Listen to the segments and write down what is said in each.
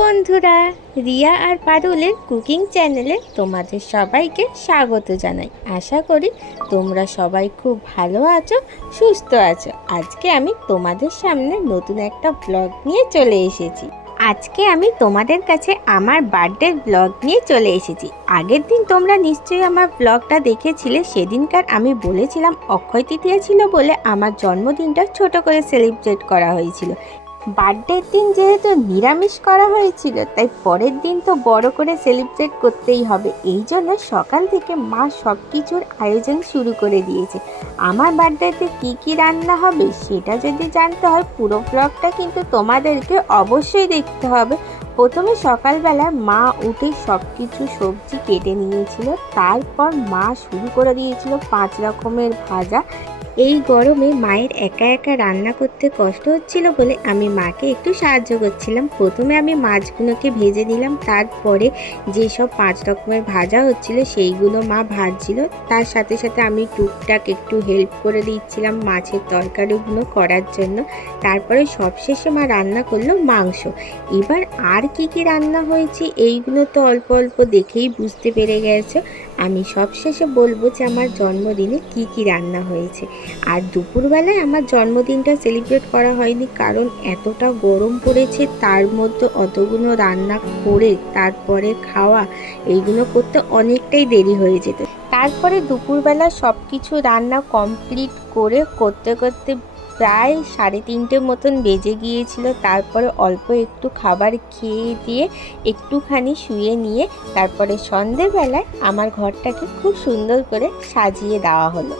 বন্ধুরা, রিয়া আর পারুলের কুকিং চ্যানেলে তোমাদের সবাইকে স্বাগত জানাই। আশা করি তোমরা সবাই খুব ভালো আছো, সুস্থ আছো। আজকে আমি তোমাদের সামনে নতুন একটা ব্লগ নিয়ে চলে এসেছি। আজকে আমি তোমাদের কাছে আমার বার্থডে ব্লগ নিয়ে চলে এসেছি। আগের দিন তোমরা নিশ্চয়ই আমার ব্লগটা দেখেছিলে। সেদিনকার আমি বলেছিলাম অক্ষয় তৃতীয়া ছিল বলে আমার জন্মদিনটা ছোট করে সেলিব্রেট করা হয়েছিল। বার্থডের দিন যেহেতু নিরামিষ করা হয়েছিল, তাই পরের দিন তো বড় করে সেলিব্রেট করতেই হবে। এই জন্য সকাল থেকে মা সব কিছুর আয়োজন শুরু করে দিয়েছে। আমার বার্থডেতে কি কি রান্না হবে সেটা যদি জানতে হয়, পুরো ব্লগটা কিন্তু তোমাদেরকে অবশ্যই দেখতে হবে। প্রথমে সকালবেলা মা উঠে সব কিছু সবজি কেটে নিয়েছিল, তারপর মা শুরু করে দিয়েছিল 5 রকমের ভাজা। এই গরমে মায়ের একা একা রান্না করতে কষ্ট হচ্ছিল বলে আমি মাকে একটু সাহায্য করছিলাম। প্রথমে আমি মাছগুলোকে ভেজে নিলাম, তারপরে যেসব 5 রকমের ভাজা হচ্ছিল সেইগুলো মা ভাজছিল। তার সাথে সাথে আমি টুকটাক একটু হেল্প করে দিচ্ছিলাম মাছের তরকারিগুলো করার জন্য। তারপরে সবশেষে মা রান্না করলো মাংস। এবার আর কি কি রান্না হয়েছে এইগুলো তো অল্প অল্প দেখেই বুঝতে পেরে গেছো। আমি সবশেষে বলবো যে আমার জন্মদিনে কি কি রান্না হয়েছে। আর দুপুরবেলায় আমার জন্মদিনটা সেলিব্রেট করা হয়নি, কারণ এতটা গরম পড়েছে, তার মধ্যে অতগুলো রান্না করে তারপরে খাওয়া, এইগুলো করতে অনেকটাই দেরি হয়ে যেত। তারপরে দুপুরবেলা সব কিছু রান্না কমপ্লিট করে করতে করতে প্রায় 3:30 মতন বেজে গিয়েছিল। তারপরে অল্প একটু খাবার খেয়ে দিয়ে একটুখানি শুয়ে নিয়ে তারপরে সন্ধেবেলায় আমার ঘরটাকে খুব সুন্দর করে সাজিয়ে দেওয়া হলো।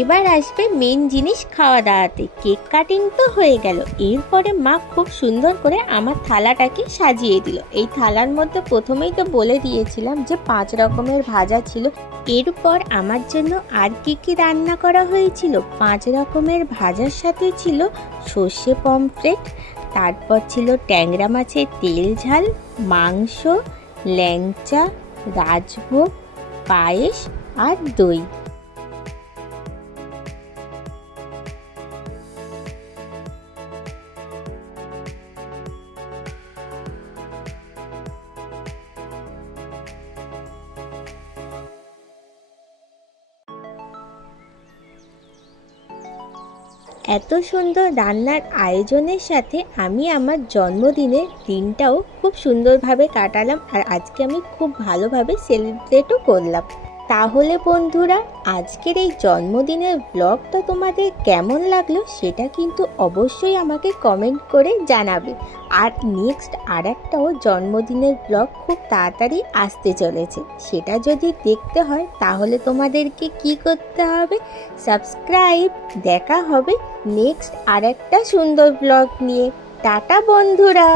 এবার আসবে মেন জিনিস, খাওয়া দাওয়াতে। কেক কাটিং তো হয়ে গেল, এরপরে মা খুব সুন্দর করে আমার থালাটাকে সাজিয়ে দিল। এই থালার মধ্যে প্রথমেই তো বলে দিয়েছিলাম যে 5 রকমের ভাজা ছিল। এরপর আমার জন্য আর কি কি রান্না করা হয়েছিল, 5 রকমের ভাজার সাথে ছিল সর্ষে পমফ্রেট, তারপর ছিল ট্যাংরা মাছের তেল ঝাল, মাংস, ল্যাংচা, রাজভোগ, পায়েস আর দই। এত সুন্দর রান্নার আয়োজনের সাথে আমি আমার জন্মদিনের দিনটাও খুব সুন্দরভাবে কাটালাম, আর আজকে আমি খুব ভালোভাবে সেলিব্রেটও করলাম। তাহলে বন্ধুরা, আজকের এই জন্মদিনের ব্লগটা তোমাদের কেমন লাগলো সেটা কিন্তু অবশ্যই আমাকে কমেন্ট করে জানাবে। আর নেক্সট আরেকটাও জন্মদিনের ব্লগ খুব তাড়াতাড়ি আসতে চলেছে, সেটা যদি দেখতে হয় তাহলে তোমাদেরকে কি করতে হবে, সাবস্ক্রাইব। দেখা হবে নেক্সট আরেকটা সুন্দর ব্লগ নিয়ে। টাটা বন্ধুরা।